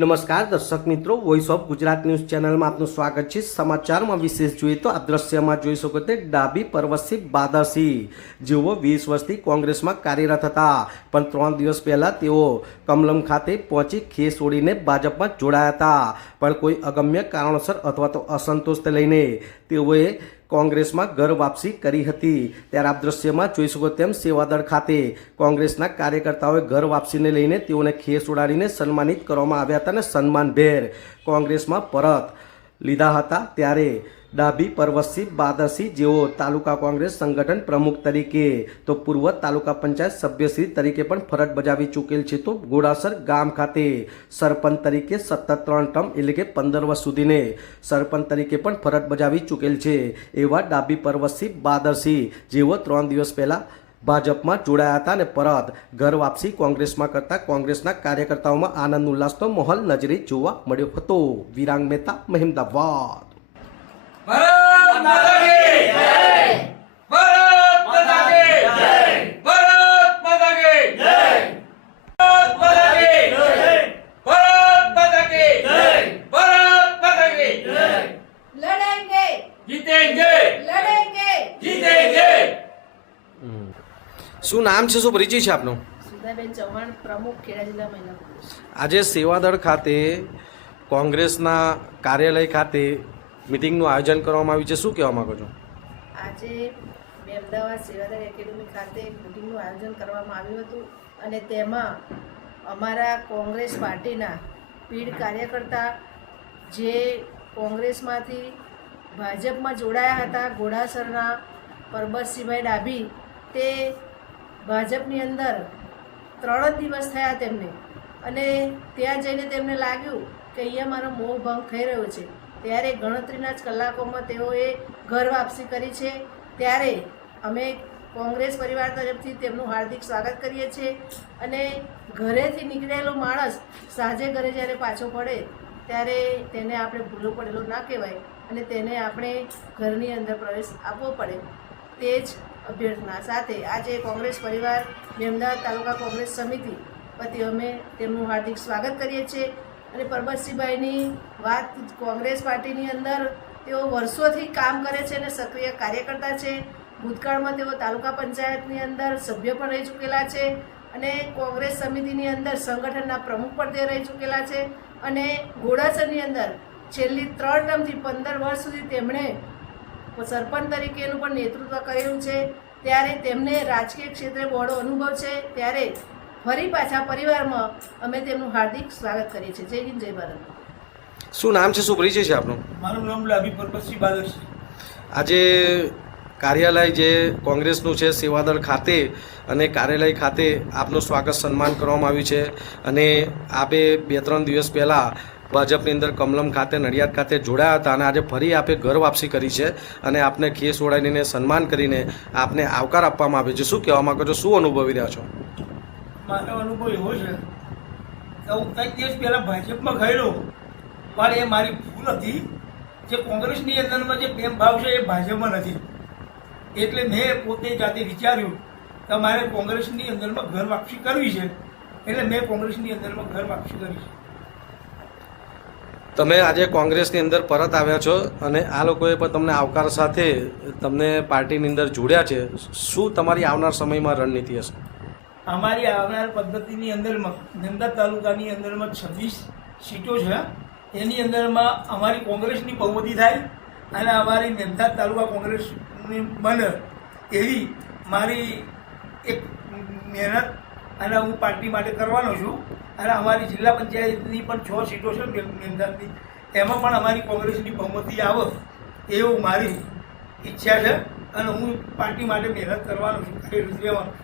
નમસ્કાર દર્શક મિત્રો, વોઇસ ઓફ ગુજરાત ન્યૂઝ ચેનલમાં આપનું સ્વાગત છે। સમાચારમાં વિશેષ જોઈએ તો આ દ્રશ્યમાં જોઈ શકો તે ડાબી પરવતસિંહ બાદરસિંહ જેઓ 20 વર્ષથી કોંગ્રેસમાં કાર્યરત હતા, પણ 3 દિવસ પહેલા તેઓ કમલમ ખાતે પહોંચી ખેસ ઓળીને ભાજપમાં જોડાયા હતા, પણ કોઈ અગમ્ય કારણોસર અથવા તો અસંતોષને લઈને તેઓએ કોંગ્રેસમાં ઘર વાપસી કરી હતી। ત્યારે આપ દ્રશ્યમાં જોઈ શકો તેમ સેવાદળ ખાતે કોંગ્રેસના કાર્યકર્તાઓએ ઘર વાપસીને લઈને તેઓને ખેસ ઉડાડીને સન્માનિત કરવામાં આવ્યા હતા અને સન્માનભેર કોંગ્રેસમાં પરત લીધા હતા। ત્યારે ડાબી પરવતસિંહ બાદરસિંહ જેઓ તાલુકા કોંગ્રેસ સંગઠન પ્રમુખ તરીકે તો પૂર્વ તાલુકા પંચાયત સભ્યશ્રી તરીકે પણ ફરજ બજાવી ચૂકેલ છે, તો ઘોડાસર ગામ ખાતે સરપંચ તરીકે સતત 3 ટર્મ એટલે કે 15 વર્ષ સુધીને સરપંચ તરીકે પણ ફરજ બજાવી ચૂકેલ છે એવા ડાબી પરવતસિંહ બાદરસિંહ જેઓ 3 દિવસ પહેલા ભાજપમાં જોડાયા હતા અને પરત ઘર વાપસી કોંગ્રેસમાં કરતા કોંગ્રેસના કાર્યકર્તાઓમાં આનંદ ઉલ્લાસનો માહોલ નજરે જોવા મળ્યો હતો। વિરાંગ મહેતા, મહેમદાવાદ। भारत माता की जय। भारत माता की जय। भारत माता की जय। भारत माता की जय। भारत माता की जय। भारत माता की जय। लड़ेंगे, जीतेंगे, लड़ेंगे। जीतेंगे। શું નામ છે, શું પરિચય છે આપનો? સુધાબેન ચૌહાણ, પ્રમુખ ખેડા જિલ્લા મહિલા કોંગ્રેસ। આજે સેવાદળ ખાતે કોંગ્રેસના કાર્યાલય ખાતે મિટિંગનું આયોજન કરવામાં આવ્યું છે, શું કહેવા માંગો છો? આજે અમદાવાદ સેવાદળ એકેડમી ખાતે મિટિંગનું આયોજન કરવામાં આવ્યું હતું અને તેમાં અમારા કોંગ્રેસ પાર્ટીના પીઢ કાર્યકર્તા જે કોંગ્રેસમાંથી ભાજપમાં જોડાયા હતા, ઘોડાસરના પરબતસિંહભાઈ ડાભી, તે ભાજપની અંદર 3 જ દિવસ થયા તેમને, અને ત્યાં જઈને તેમને લાગ્યું કે અહીંયા મારો મોહ ભંગ થઈ રહ્યો છે, ત્યારે ગણતરીના જ કલાકોમાં તેઓએ ઘર વાપસી કરી છે। ત્યારે અમે કોંગ્રેસ પરિવાર તરફથી તેમનું હાર્દિક સ્વાગત કરીએ છીએ અને ઘરેથી નીકળેલો માણસ સાંજે ઘરે જ્યારે પાછો પડે ત્યારે તેને આપણે ભૂલો પડેલો ના કહેવાય અને તેને આપણે ઘરની અંદર પ્રવેશ આપવો પડે, તે જ અભ્યર્થના સાથે આજે કોંગ્રેસ પરિવાર અમદાવાદ તાલુકા કોંગ્રેસ સમિતિ વતી અમે તેમનું હાર્દિક સ્વાગત કરીએ છીએ। અને પરબતસિંહભાઈની વાત, કોંગ્રેસ પાર્ટીની અંદર તેઓ વર્ષોથી કામ કરે છે અને સક્રિય કાર્યકર્તા છે। ભૂતકાળમાં તેઓ તાલુકા પંચાયતની અંદર સભ્ય પણ રહી ચૂકેલા છે અને કોંગ્રેસ સમિતિની અંદર સંગઠનના પ્રમુખ પણ તે રહી ચૂકેલા છે અને ઘોડાસરની અંદર છેલ્લી 3 ટર્મથી 15 વર્ષ સુધી તેમણે સરપંચ તરીકેનું પણ નેતૃત્વ કરેલું છે। ત્યારે તેમને રાજકીય ક્ષેત્રે બહોળો અનુભવ છે, ત્યારે ફરી પાછા પરિવારમાં અમે તેમનું હાર્દિક સ્વાગત કરીએ છીએ। જય હિન્દ, જય ભારત। શું નામ છે, શું પરિચય છે આપનો? મારું નામ ડાબી પરબતસિંહ બાદરસિંહ। આજે કાર્યાલય જે કોંગ્રેસનું છે સેવાદળ ખાતે અને કાર્યાલય ખાતે આપનું સ્વાગત સન્માન કરવામાં આવ્યું છે અને આપે 2-3 દિવસ પહેલાં ભાજપની અંદર કમલમ ખાતે નડિયાદ ખાતે જોડાયા હતા અને આજે ફરી આપે ઘર વાપસી કરી છે અને આપને ખેસ ઓળાવીને સન્માન કરીને આપને આવકાર આપવામાં આવ્યો છે, શું કહેવા માંગો છો, શું અનુભવી રહ્યા છો? મારો અનુભવ એવો છે કે હું 3 દિવસ પહેલાં ભાજપમાં ગયેલો, પણ એ મારી ભૂલ હતી। જે કોંગ્રેસની અંદરમાં જે પ્રેમ ભાવ છે એ ભાજપમાં નથી, એટલે મેં પોતે જાતે વિચાર્યું કે મારે કોંગ્રેસની અંદરમાં ઘર વાપસી કરવી છે, એટલે મેં કોંગ્રેસની અંદરમાં ઘર વાપસી કરી છે। તમે આજે કોંગ્રેસની અંદર પરત આવ્યા છો અને આ લોકોએ પણ તમને આવકાર સાથે તમને પાર્ટીની અંદર જોડ્યા છે, શું તમારી આવનાર સમયમાં રણનીતિ હશે? અમારી આવનાર પદ્ધતિની અંદરમાં અમદાવાદ તાલુકાની અંદરમાં 26 સીટો છે, એની અંદરમાં અમારી કોંગ્રેસની બહુમતી થાય અને અમારી અમદાવાદ તાલુકા કોંગ્રેસની બને એવી મારી એક મહેનત અને હું પાર્ટી માટે કરવાનો છું। અને અમારી જિલ્લા પંચાયતની પણ 6 સીટો છે અમદાવાદની, એમાં પણ અમારી કોંગ્રેસની બહુમતી આવે એવું મારી ઈચ્છા છે અને હું પાર્ટી માટે મહેનત કરવાનો છું, કાર્યરત રહેવાનું।